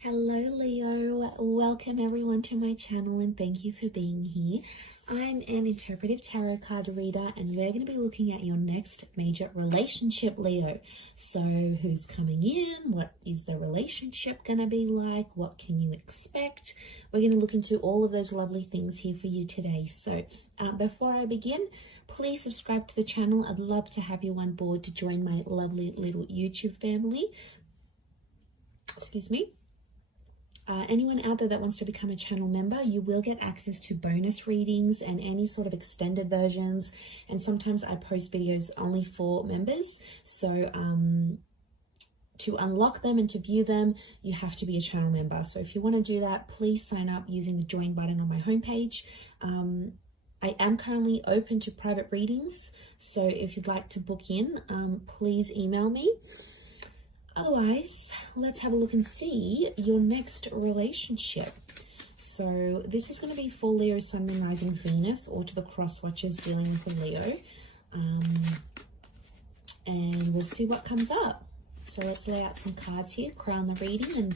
Hello Leo, welcome everyone to my channel and thank you for being here. I'm an interpretive tarot card reader and we're going to be looking at your next major relationship, Leo. So who's coming in? What is the relationship going to be like? What can you expect? We're going to look into all of those lovely things here for you today. So before I begin, please subscribe to the channel. I'd love to have you on board to join my lovely little YouTube family. Excuse me. Anyone out there that wants to become a channel member, you will get access to bonus readings and any sort of extended versions. And sometimes I post videos only for members. So to unlock them and to view them, you have to be a channel member. So if you want to do that, please sign up using the join button on my homepage. I am currently open to private readings. So if you'd like to book in, please email me. Otherwise, let's have a look and see your next relationship. So this is going to be for Leo, Sun, Moon, Rising, Venus, or to the cross watchers dealing with a Leo. And we'll see what comes up. So let's lay out some cards here, crown the reading, and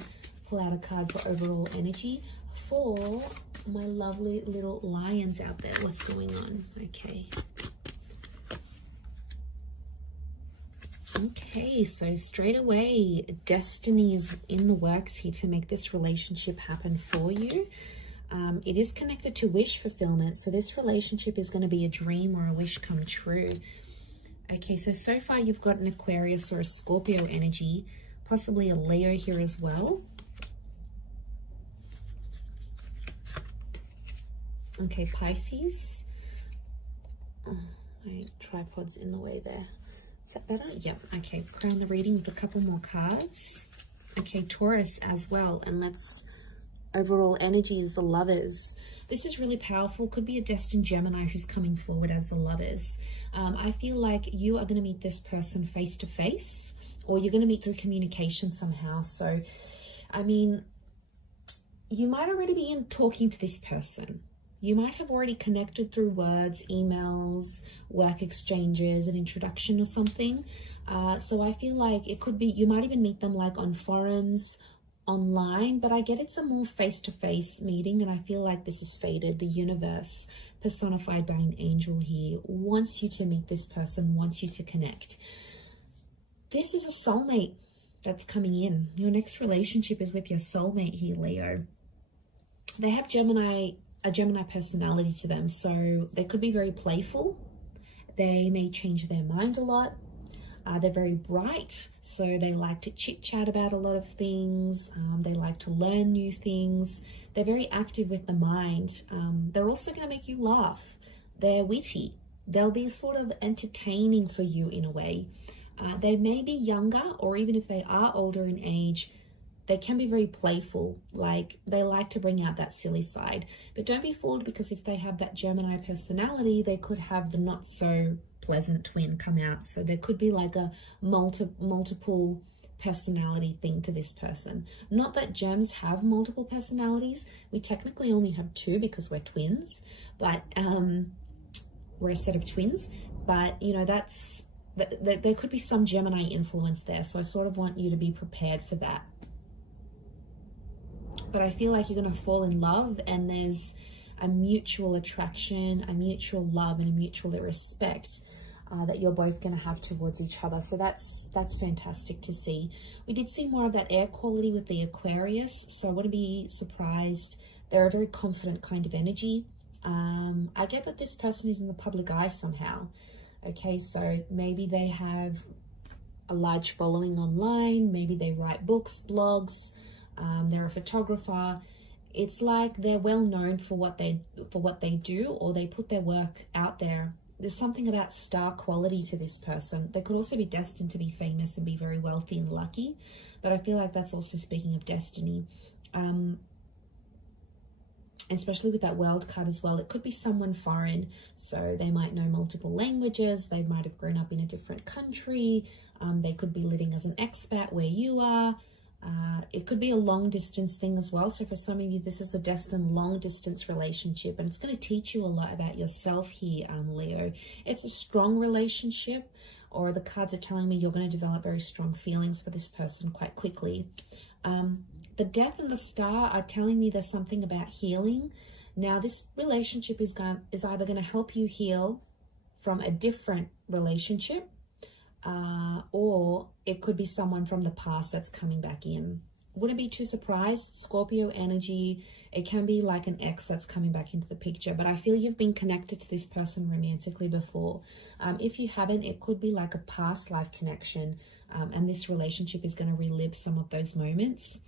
pull out a card for overall energy for my lovely little lions out there. What's going on? Okay. Okay, so straight away, destiny is in the works here to make this relationship happen for you. It is connected to wish fulfillment, so this relationship is going to be a dream or a wish come true. Okay, so far you've got an Aquarius or a Scorpio energy, possibly a Leo here as well. Okay, Pisces. Oh, my tripod's in the way there. Is that better? Yep. Okay, crown the reading with a couple more cards. Okay, Taurus as well. And let's, overall energy is the Lovers. This is really powerful. Could be a destined Gemini who's coming forward as the Lovers. I feel like you are going to meet this person face to face, or you're going to meet through communication somehow. So, I mean, you might already be talking to this person. You might have already connected through words, emails, work exchanges, an introduction or something. So I feel like it could be, you might even meet them like on forums, online, but I get it's a more face-to-face meeting, and I feel like this is fated. The universe, personified by an angel here, wants you to meet this person, wants you to connect. This is a soulmate that's coming in. Your next relationship is with your soulmate here, Leo. They have a Gemini personality to them, so they could be very playful. They may change their mind a lot. They're very bright, so they like to chit chat about a lot of things. They like to learn new things. They're very active with the mind. They're also going to make you laugh. They're witty. They'll be sort of entertaining for you in a way. They may be younger, or even if they are older in age, they can be very playful, like they like to bring out that silly side. But don't be fooled, because if they have that Gemini personality, they could have the not so pleasant twin come out. So there could be like a multiple personality thing to this person. Not that Gems have multiple personalities. We technically only have two because we're twins, but we're a set of twins. But you know, there could be some Gemini influence there. So I sort of want you to be prepared for that. But I feel like you're going to fall in love, and there's a mutual attraction, a mutual love, and a mutual respect that you're both going to have towards each other. So that's fantastic to see. We did see more of that air quality with the Aquarius, so I wouldn't be surprised. They're a very confident kind of energy. I get that this person is in the public eye somehow. Okay, so maybe they have a large following online. Maybe they write books, blogs. They're a photographer. It's like they're well known for what they do, or they put their work out there. There's something about star quality to this person. They could also be destined to be famous and be very wealthy and lucky, but I feel like that's also speaking of destiny. Especially with that world card as well. It could be someone foreign, so they might know multiple languages. They might have grown up in a different country. They could be living as an expat where you are. It could be a long distance thing as well. So for some of you, this is a destined long distance relationship, and it's going to teach you a lot about yourself here, Leo. It's a strong relationship, or the cards are telling me you're going to develop very strong feelings for this person quite quickly. The Death and the Star are telling me there's something about healing. Now, this relationship is either going to help you heal from a different relationship, or it could be someone from the past that's coming back in. Wouldn't be too surprised. Scorpio energy, it can be like an ex that's coming back into the picture, but I feel you've been connected to this person romantically before. If you haven't, it could be like a past life connection, and this relationship is going to relive some of those moments.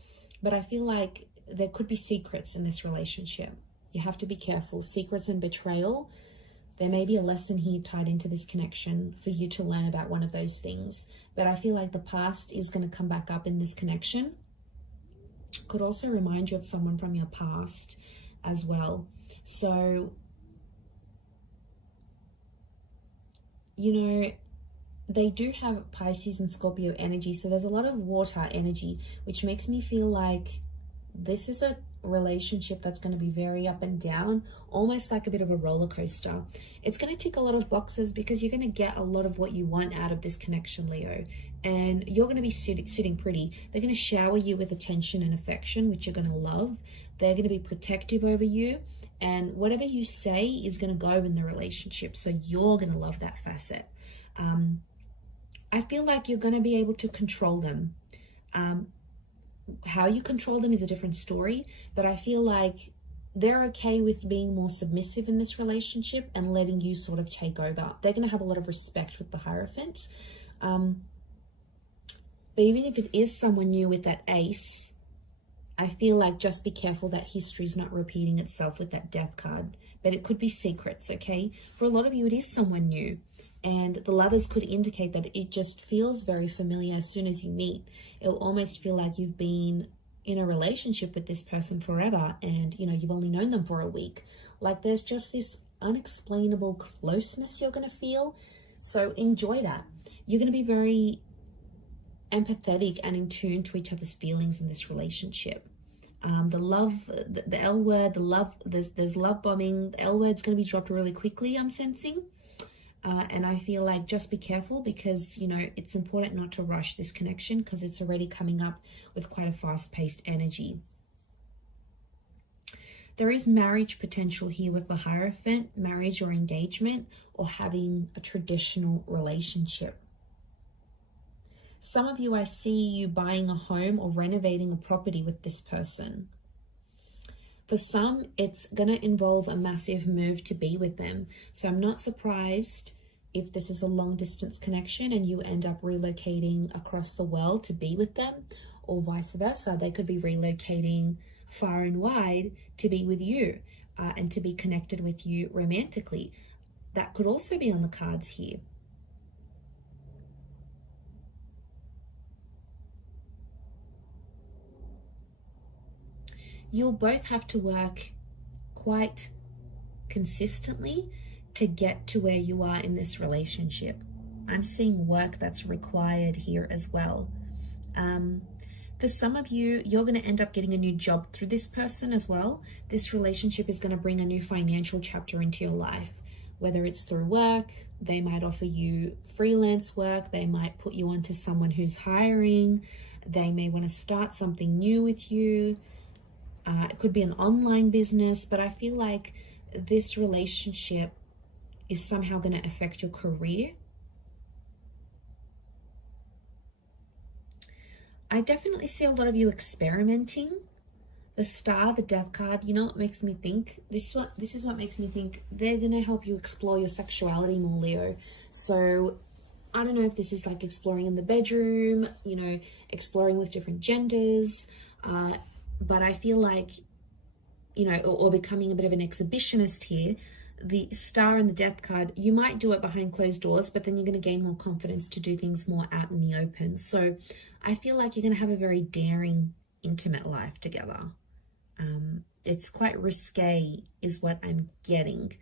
But I feel like there could be secrets in this relationship. You have to be careful. Secrets and betrayal. There may be a lesson here tied into this connection for you to learn about one of those things. But I feel like the past is going to come back up in this connection. Could also remind you of someone from your past as well. So, you know, they do have Pisces and Scorpio energy. So there's a lot of water energy, which makes me feel like this is a relationship that's going to be very up and down, almost like a bit of a roller coaster. It's going to tick a lot of boxes because you're going to get a lot of what you want out of this connection, Leo. And you're going to be sitting pretty. They're going to shower you with attention and affection, which you're going to love. They're going to be protective over you. And whatever you say is going to go in the relationship. So you're going to love that facet. I feel like you're going to be able to control them. How you control them is a different story, but I feel like they're okay with being more submissive in this relationship and letting you sort of take over. They're going to have a lot of respect with the Hierophant. But even if it is someone new with that Ace, I feel like just be careful that history's not repeating itself with that Death card. But it could be secrets, okay? For a lot of you, it is someone new. And the Lovers could indicate that it just feels very familiar as soon as you meet. It'll almost feel like you've been in a relationship with this person forever and, you know, you've only known them for a week. Like there's just this unexplainable closeness you're going to feel. So enjoy that. You're going to be very empathetic and in tune to each other's feelings in this relationship. The love, the L word, the love, there's love bombing. The L word's going to be dropped really quickly, I'm sensing. And I feel like just be careful because, you know, it's important not to rush this connection because it's already coming up with quite a fast-paced energy. There is marriage potential here with the Hierophant, marriage or engagement, or having a traditional relationship. Some of you, I see you buying a home or renovating a property with this person. For some, it's going to involve a massive move to be with them. So I'm not surprised if this is a long distance connection and you end up relocating across the world to be with them, or vice versa. They could be relocating far and wide to be with you and to be connected with you romantically. That could also be on the cards here. You'll both have to work quite consistently to get to where you are in this relationship. I'm seeing work that's required here as well. For some of you, you're going to end up getting a new job through this person as well. This relationship is going to bring a new financial chapter into your life. Whether it's through work, they might offer you freelance work, they might put you onto someone who's hiring, they may want to start something new with you. It could be an online business, but I feel like this relationship is somehow going to affect your career. I definitely see a lot of you experimenting. The Star, the Death card, you know what makes me think? This is what makes me think they're going to help you explore your sexuality more, Leo. So I don't know if this is like exploring in the bedroom, you know, exploring with different genders, but I feel like, you know, or becoming a bit of an exhibitionist here. The Star and the Death card, you might do it behind closed doors, but then you're going to gain more confidence to do things more out in the open. So I feel like you're going to have a very daring, intimate life together. It's quite risque is what I'm getting.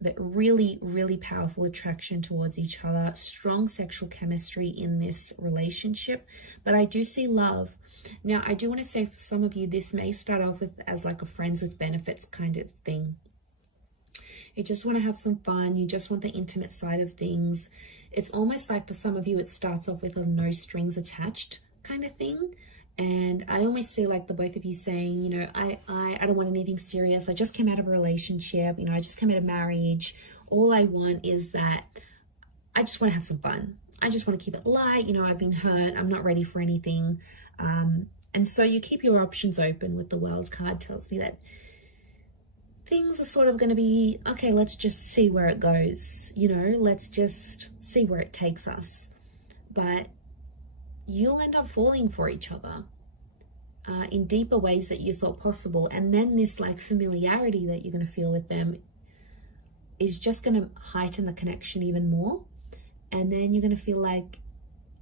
But really, really powerful attraction towards each other. Strong sexual chemistry in this relationship. But I do see love. Now, I do want to say for some of you, this may start off with as like a friends with benefits kind of thing. You just want to have some fun. You just want the intimate side of things. It's almost like for some of you, it starts off with a no strings attached kind of thing. And I almost see like the both of you saying, you know, I don't want anything serious. I just came out of a relationship, you know, I just came out of marriage. All I want is that I just want to have some fun. I just want to keep it light. You know, I've been hurt. I'm not ready for anything. And so you keep your options open. With the World card tells me that things are sort of going to be, okay, let's just see where it goes. You know, let's just see where it takes us. But you'll end up falling for each other in deeper ways that you thought possible. And then this like familiarity that you're going to feel with them is just going to heighten the connection even more. And then you're going to feel like,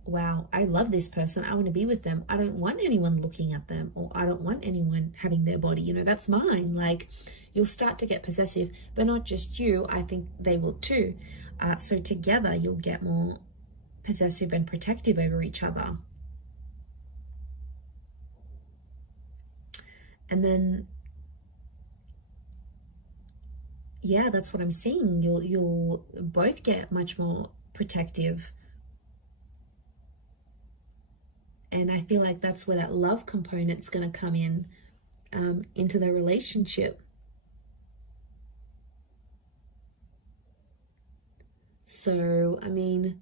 wow, I love this person. I want to be with them. I don't want anyone looking at them, or I don't want anyone having their body. You know, that's mine. Like, you'll start to get possessive, but not just you. I think they will too. So together you'll get more possessive and protective over each other. And then, yeah, that's what I'm seeing. You'll both get much more protective. And I feel like that's where that love component's going to come in, into the relationship. So, I mean,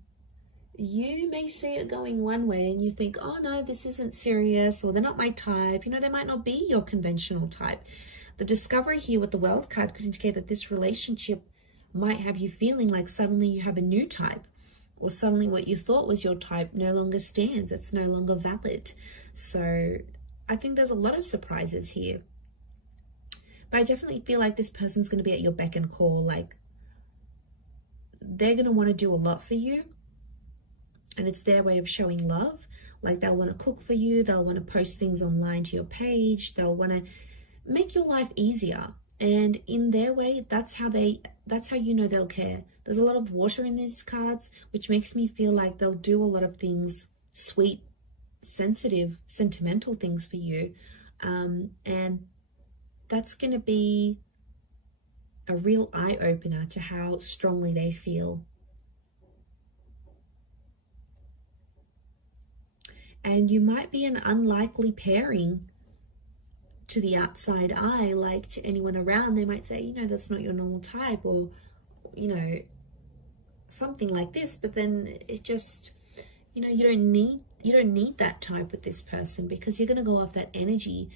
you may see it going one way and you think, oh no, this isn't serious, or they're not my type. You know, they might not be your conventional type. The discovery here with the World card could indicate that this relationship might have you feeling like suddenly you have a new type, or suddenly what you thought was your type no longer stands. It's no longer valid. So I think there's a lot of surprises here. But I definitely feel like this person's going to be at your beck and call. Like, they're going to want to do a lot for you. And it's their way of showing love. Like, they'll want to cook for you. They'll want to post things online to your page. They'll want to make your life easier. And in their way, that's how you know they'll care. There's a lot of water in these cards, which makes me feel like they'll do a lot of things, sweet, sensitive, sentimental things for you. And that's going to be a real eye-opener to how strongly they feel. And you might be an unlikely pairing to the outside eye, like to anyone around. They might say, you know, that's not your normal type, or, you know, something like this. But then it just, you know, you don't need that type with this person, because you're going to go off that energy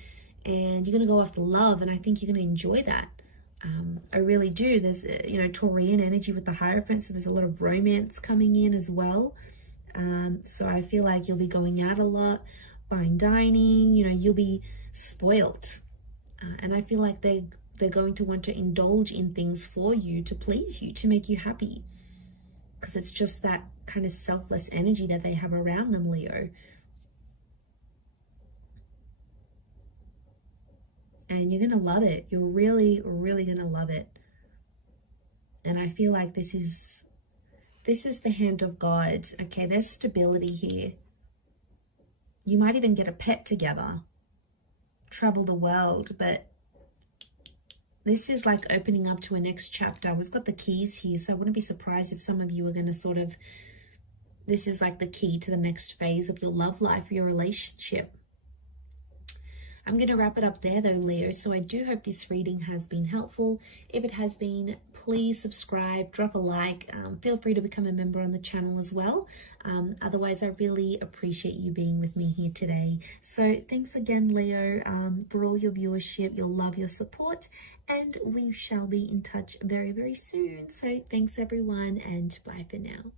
and you're going to go off the love. And I think you're going to enjoy that. I really do. There's, you know, Taurian energy with the Hierophant, so there's a lot of romance coming in as well. So I feel like you'll be going out a lot, fine dining, you know, you'll be spoilt. And I feel like they're going to want to indulge in things for you, to please you, to make you happy. Because it's just that kind of selfless energy that they have around them, Leo. And you're going to love it. You're really, really going to love it. And I feel like this is the hand of God. Okay, there's stability here. You might even get a pet together, travel the world, but this is like opening up to a next chapter. We've got the keys here, so I wouldn't be surprised if some of you are going to sort of, this is like the key to the next phase of your love life, your relationship. I'm going to wrap it up there though, Leo. So I do hope this reading has been helpful. If it has been, please subscribe, drop a like. Feel free to become a member on the channel as well. Otherwise, I really appreciate you being with me here today. So thanks again, Leo, for all your viewership, your love, your support, and we shall be in touch very, very soon. So thanks everyone, and bye for now.